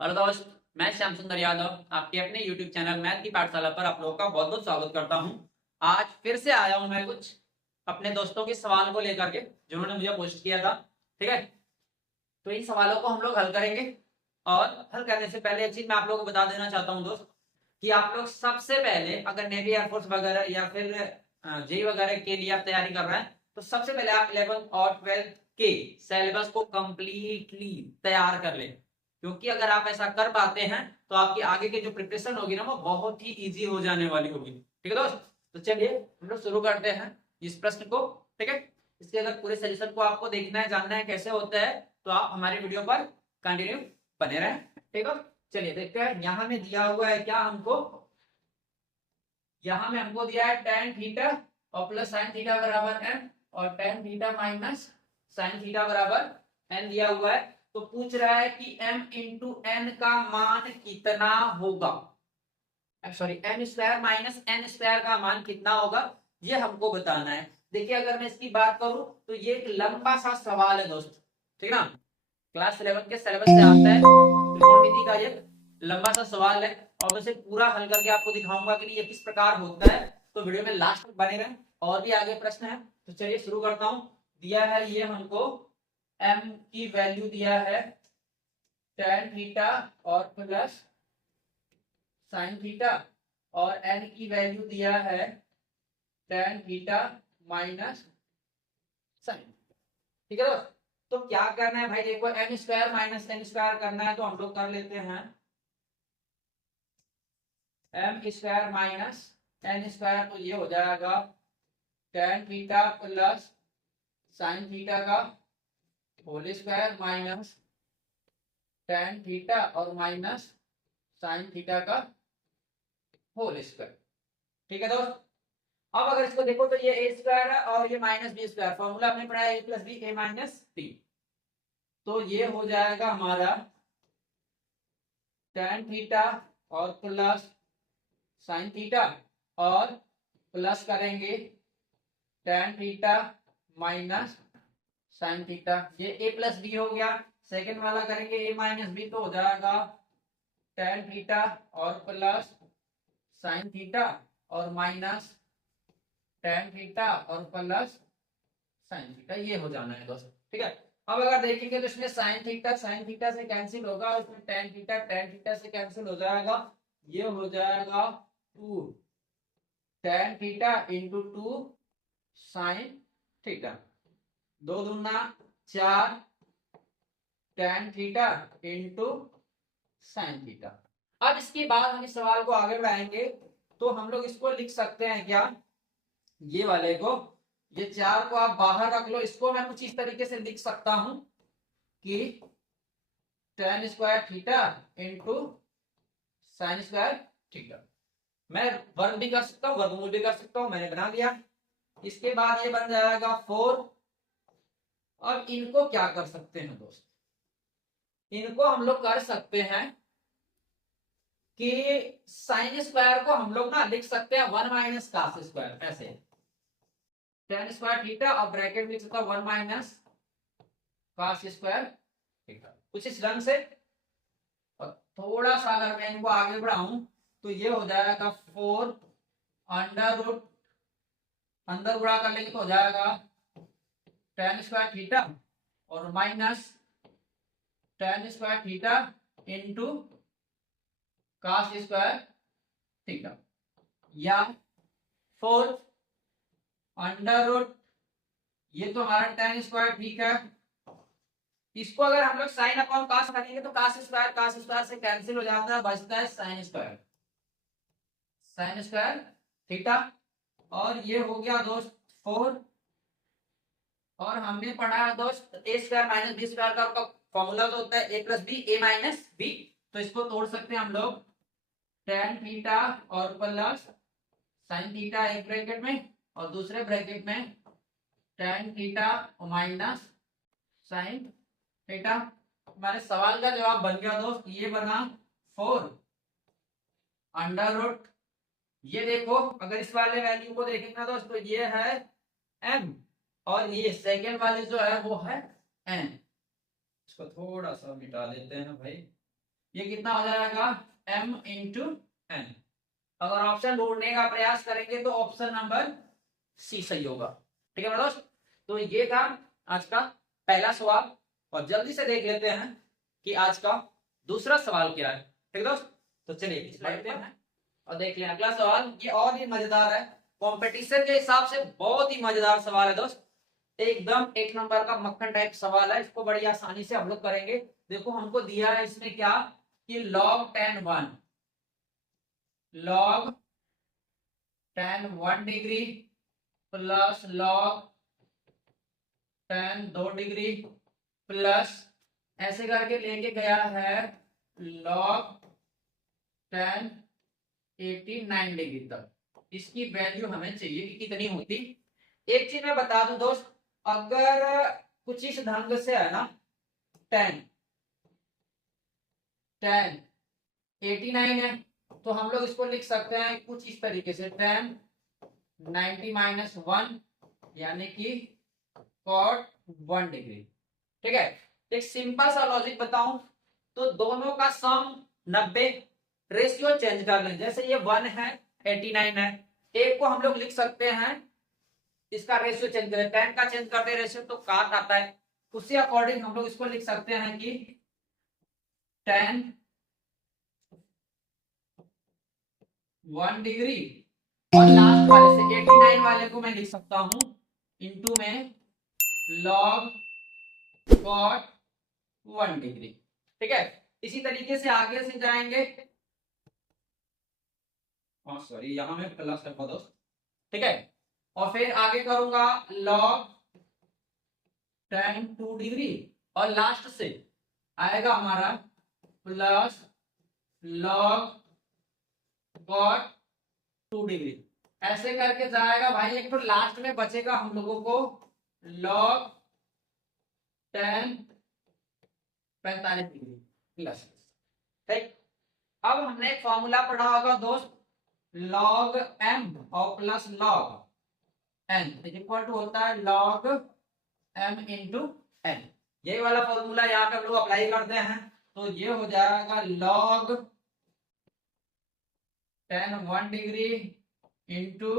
और दोस्त, मैं श्याम सुंदर यादव आपके अपने YouTube चैनल मैथ की पाठशाला पर आप लोगों का बहुत बहुत स्वागत करता हूं। आज फिर से आया हूं मैं कुछ अपने दोस्तों के सवाल को लेकर के जिन्होंने मुझे पोस्ट किया था। ठीक है, तो इन सवालों को हम लोग हल करेंगे। और हल करने से पहले एक चीज मैं आप लोगों को बता देना चाहता हूं दोस्त, कि आप लोग सबसे पहले अगर नेवी एयरफोर्स वगैरह या फिर जेई वगैरह के लिए आप तैयारी कर रहे हैं, तो सबसे पहले आप 11th और 12th के सिलेबस को कंप्लीटली तैयार कर लें। क्योंकि अगर आप ऐसा कर पाते हैं तो आपकी आगे की जो प्रिपरेशन होगी ना, वो बहुत ही इजी हो जाने वाली होगी। ठीक है दोस्त, तो चलिए हम लोग शुरू करते हैं इस प्रश्न को। ठीक है, इसके अगर पूरे सजेशन को आपको देखना है, जानना है कैसे होता है, तो आप हमारी वीडियो पर कंटिन्यू बने रहें। ठीक है, चलिए देखते हैं यहाँ में दिया हुआ है क्या हमको। यहाँ में हमको दिया है tan थीटा और प्लस साइन थीटा बराबर n, और tan theta minus sine theta बराबर n दिया हुआ है। तो पूछ रहा है कि m इंटू n का मान कितना होगा। Sorry, m square minus n square का मान कितना होगा, ये हमको बताना है। देखिए, अगर मैं इसकी बात करूं तो ये एक लंबा सा सवाल है दोस्त। ठीक है ना, क्लास 11 के सिलेबस से आता है, त्रिकोणमिति का ये लंबा सा सवाल है। और मैं इसे पूरा हल करके आपको दिखाऊंगा कि ये किस प्रकार होता है। तो वीडियो में लास्ट तक बने रहें, और भी आगे प्रश्न है। तो चलिए शुरू करता हूं। दिया है ये हमको, m की वैल्यू दिया है tan थीटा और प्लस साइन थीटा, और n की वैल्यू दिया है tan थीटा माइनस साइन। ठीक है दोस्त, तो क्या करना है भाई, देखो n square minus n square करना है, तो हम लोग कर लेते हैं m square minus n square. तो ये हो जाएगा tan theta plus sine theta का whole square minus tan theta और माइनस साइन थीटा का होल स्क्वायर। ठीक है दोस्त, अब अगर इसको देखो तो ये ए स्क्वायर है और ये माइनस बी स्क्वायर, फॉर्मूला हमने पढ़ा है ए प्लस बी ए माइनस बी। तो ये हो जाएगा हमारा tan थीटा और प्लस साइन थीटा, और प्लस करेंगे tan theta minus sine theta. ये ए प्लस बी हो गया। सेकंड वाला करेंगे ए माइनस बी, तो हो जाएगा tan थीटा और प्लस साइन थीटा और माइनस tan थीटा और प्लस साइन थीटा। ये हो जाना है दोस्तों। ठीक है, अब अगर देखेंगे तो इसमें साइन थीटा से कैंसिल होगा, और इसमें tan थीटा से कैंसिल हो जाएगा। ये हो जाएगा 2 tan theta into 2 sine theta. 2 दूना 4 tan theta into sine theta. अब इसके बाद हम इस सवाल को आगे बढ़ाएंगे, तो हम लोग इसको लिख सकते हैं क्या, ये वाले को, ये 4 को आप बाहर रख लो। इसको मैं कुछ इस तरीके से लिख सकता हूं कि tan square theta into sine square theta. मैं वर्ग भी कर सकता हूँ, वर्गमूल भी कर सकता हूँ, मैंने बना लिया। इसके बाद ये बन जाएगा 4। अब इनको क्या कर सकते हैं दोस्त, इनको हम लोग कर सकते हैं कि साइन स्क्वायर को हम लोग ना लिख सकते हैं 1 माइनस कास स्क्वायर, ऐसे tan स्क्वायर थीटा और ब्रैकेट में लिख सकता हूं 1 माइनस कास स्क्वायर थीटा, कुछ इस ढंग से। और थोड़ा सा अगर मैं इनको आगे बढ़ाऊं तो ये हो जाएगा 4 अंडर रूट, अंदर गुणा कर लेंगे तो हो जाएगा tan स्क्वायर थीटा और minus tan square theta into cos square theta, या 4 अंडर रूट, ये तो हमारा tan स्क्वायर ठीक है। इसको अगर हम लोग साइन अपॉन कास करेंगे तो कास स्क्वायर से कैंसिल हो जाता है, बचता है साइन स्क्वायर थीटा। और ये हो गया दोस्त 4। और हमने पढ़ा है दोस्त ए स्क्वायर माइनस बी स्क्वायर का फॉर्मूला तो होता है ए प्लस बी ए माइनस बी। तो इसको तोड़ सकते हैं हम लोग, tan थीटा और प्लस साइन थीटा एक ब्रैकेट में, और दूसरे ब्रैकेट में tan theta minus sine theta. हमारे सवाल का जवाब बन गया दोस्त, ये बना 4 अंडर रूट। ये देखो, अगर इस वाले वैल्यू को देखेंगे ना दोस्त, तो ये है m, और ये सेकेंड वाले जो है वो है n। इसको थोड़ा सा मिटा देते हैं भाई, ये कितना हो जाएगा m इंटू n। अगर ऑप्शन ढूंढने का प्रयास करेंगे तो ऑप्शन नंबर सी सही होगा। ठीक है मेरे दोस्त, तो ये था आज का पहला सवाल और जल्दी से देख लेते हैं कि आज का दूसरा सवाल क्या है। ठीक है दोस्त, तो चलिए बढ़ते हैं और देख लें अगला सवाल। ये और भी मजेदार है, कंपटीशन के हिसाब से बहुत ही मजेदार सवाल है दोस्त, एकदम एक नंबर का मक्खन टाइप सवाल है। इसको बड़ी आसानी से हम लोग करेंगे। देखो हमको दिया है इसमें क्या कि log tan 1 log tan 1 degree plus log tan 2 degree plus ऐसे करके लेके गया है log tan 89 डिग्री तक। इसकी वैल्यू हमें चाहिए कि कितनी होती। एक चीज मैं बता दूं दोस्त, अगर कुछ इस ढंग से है ना tan 89 है तो हम लोग इसको लिख सकते हैं कुछ इस तरीके से tan 90 माइनस 1 यानी कि cot 1 डिग्री। ठीक है, एक सिंपल सा लॉजिक बताऊं तो दोनों का सम 90, रेशियो चेंज कर लें। जैसे ये 1 है 89 है, एक को हम लोग लिख सकते हैं इसका रेशियो चेंज करें, tan का चेंज करते हैं रेशियो तो cot आता है, उसी अकॉर्डिंग हम लोग इसको लिख सकते हैं कि tan 1 डिग्री और लास्ट वाले से 89 वाले को मैं लिख सकता हूं इंटू में log cot 1 डिग्री। ठीक है, इसी तरीके से आगे से जाएंगे, सॉरी यहां में प्लस रखा दोस्त। ठीक है, और फिर आगे करूंगा log tan 2 डिग्री और लास्ट से आएगा हमारा प्लस log cot 2 डिग्री। ऐसे करके जाएगा भाई, एक तो लास्ट में बचेगा हम लोगों को log tan 45 डिग्री प्लस। ठीक, अब हमने एक फॉर्मूला पढ़ा होगा दोस्त, log m और plus log n equal to होता है log m इंटू n। यही वाला फॉर्मूला यहाँ पे हम लोग अप्लाई करते हैं तो ये हो जाएगा log tan 1 degree into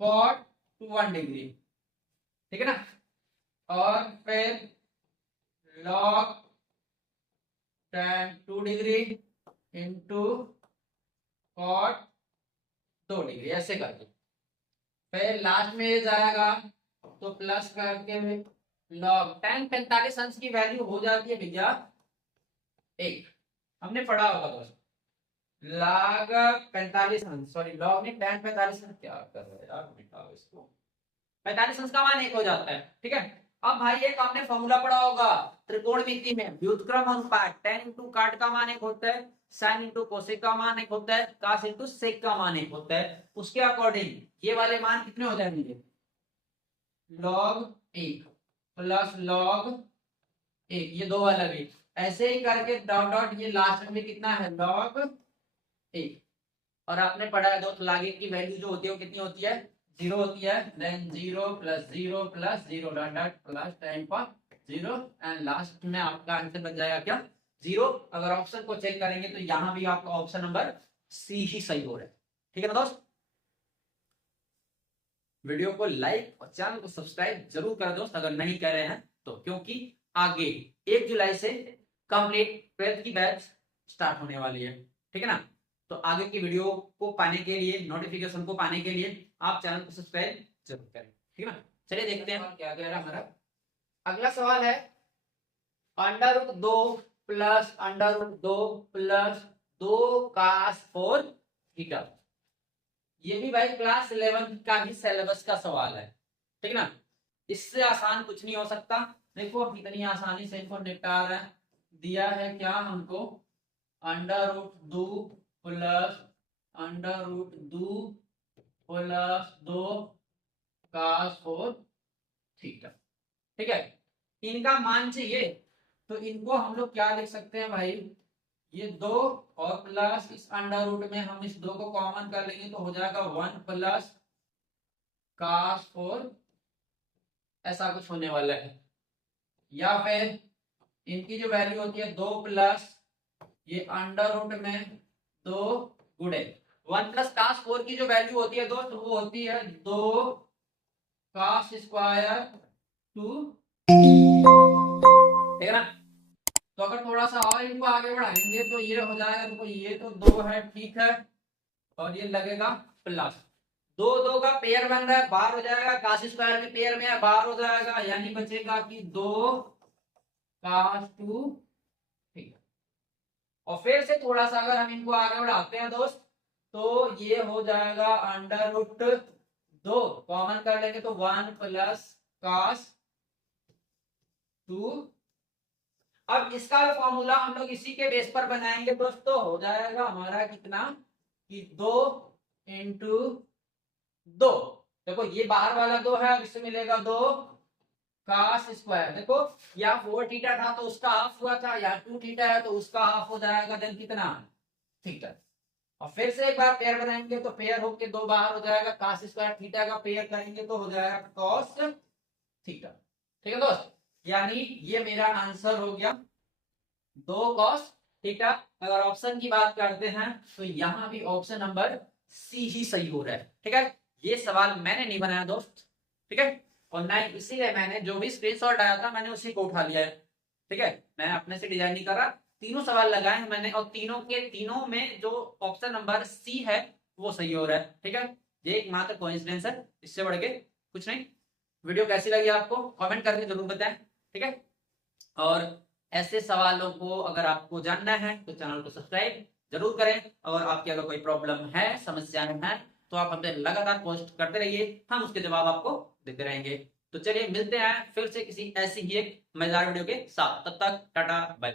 cot 1 degree. ठीक है ना, और फिर log tan 2 degree into cot 2 degree ऐसे करके फिर लास्ट में ये जाएगा तो प्लस करके log tan 45 अंश की वैल्यू हो जाती है भैया 1। हमने पढ़ा होगा दोस्त log 45 अंश, सॉरी log नहीं tan 45 अंश, क्या कर रहे हैं यार, मिटाओ इसको। 45 अंश का मान 1 हो जाता है। ठीक है, अब भाई एक आपने फॉर्मूला पढ़ा होगा त्रिकोणमिति में, व्युत्क्रम अनुपात, tan इंटू काट का मान 1 होता है, sin इंटू कोसेक का मान 1 होता है, cos इंटू सेक का मान 1 होता है। उसके अकॉर्डिंग ये वाले मान कितने हो जाएंगे log 1 प्लस log 1, ये दो वाला भी ऐसे ही करके डॉट डॉट, ये लास्ट में कितना है log 1। और आपने पढ़ा है दोस्त log की वैल्यू जो होती है वो कितनी होती है 0 होती है, then 0 plus 0 plus 0 dot dot plus 10 पर 0 एंड लास्ट में आपका आंसर बन जाएगा क्या 0। अगर ऑप्शन को चेक करेंगे तो यहां भी आपका ऑप्शन नंबर सी ही सही हो रहा है। ठीक है ना दोस्त, वीडियो को लाइक और चैनल को सब्सक्राइब जरूर करें दोस्त अगर नहीं कर रहे हैं तो, क्योंकि आगे 1 जुलाई से कंप्लीट 12th की बैच स्टार्ट होने वाली है। ठीक है ना, तो आगे की वीडियो को पाने के लिए, नोटिफिकेशन को पाने के लिए आप चैनल को सब्सक्राइब जरूर करें। ठीक है ना, चलिए देखते हैं क्या कह रहा है हमारा अगला सवाल है। √2 प्लस √2 प्लस 2 cos 4 थीटा। ये भी भाई क्लास 11 का ही सिलेबस का सवाल है। ठीक है ना, इससे आसान कुछ नहीं हो सकता। देखो कितनी आसानी से इनको निपटा रहे हैं। दिया है क्या हमको √2 प्लस √2 प्लस 2 cos 4 थीटा। ठीक है, इनका मान चाहिए तो इनको हम लोग क्या लिख सकते हैं भाई, ये 2 और प्लस इस अंडर रूट में हम इस 2 को कॉमन कर लेंगे तो हो जाएगा 1 प्लस cos 4, ऐसा कुछ होने वाला है। या फिर इनकी जो वैल्यू होती है 2 प्लस ये अंडर रूट में 2 गुणे 1 प्लस कास 4 की जो वैल्यू होती है दोस्त वो होती है 2 कास स्क्वायर 2, ठीक है ना। तो अगर थोड़ा सा और इनको आगे बढ़ाएंगे तो ये हो जाएगा, देखो ये तो 2 है, ठीक है, और ये लगेगा प्लस 2 का पेयर बन रहा है, बाहर हो जाएगा, काश स्क्वायर के पेयर में है, बाहर हो जाएगा, यानी बचेगा कि 2 काश 2, ठीक है। और फिर से थोड़ा सा अगर हम इनको आगे बढ़ाते हैं दोस्त तो ये हो जाएगा अंडर रूट 2 कॉमन कर लेंगे तो 1 प्लस काश 2। अब इसका फॉर्मूला हम लोग इसी के बेस पर बनाएंगे दोस्तों, हो जाएगा हमारा कितना कि 2 इंटू 2, देखो ये बाहर वाला 2 है, इससे मिलेगा 2 काश स्क्वायर, देखो या 4 थीटा था तो उसका हाफ हुआ था, या 2 थीटा है तो उसका हाफ हो जाएगा, देन कितना थीटा। और फिर से एक बार पेयर बनाएंगे तो पेयर होके 2 बाहर हो जाएगा, काश स्क्वायर थीटा का पेयर करेंगे तो हो जाएगा कॉस थीटा, ठीक है दोस्त। यानी ये मेरा आंसर हो गया 2 कॉस थीटा। अगर ऑप्शन की बात करते हैं तो यहाँ भी ऑप्शन नंबर सी ही सही हो रहा है, ठीक है। ये सवाल मैंने नहीं बनाया दोस्त, ठीक है, और ना इसीलिए मैंने जो भी स्क्रीनशॉट आया था मैंने उसी को उठा लिया है, ठीक है। मैं अपने से डिजाइन नहीं कर रहा, तीनों सवाल लगाए हैं मैंने और तीनों के तीनों में जो ऑप्शन नंबर सी है वो सही हो रहा है, ठीक है। ये एक मात्र कोइंसिडेंस है, इससे बढ़ के कुछ नहीं। वीडियो कैसी लगी आपको कमेंट करके जरूर बताएं, ठीक है। और ऐसे सवालों को अगर आपको जानना है तो चैनल को सब्सक्राइब जरूर करें, और आपकी अगर कोई प्रॉब्लम है, समस्याएं हैं तो आप हमें लगातार पोस्ट करते रहिए, हम उसके जवाब आपको देते रहेंगे। तो चलिए मिलते हैं फिर से किसी ऐसी ही एक मजेदार वीडियो के साथ, तब तक टाटा बाय।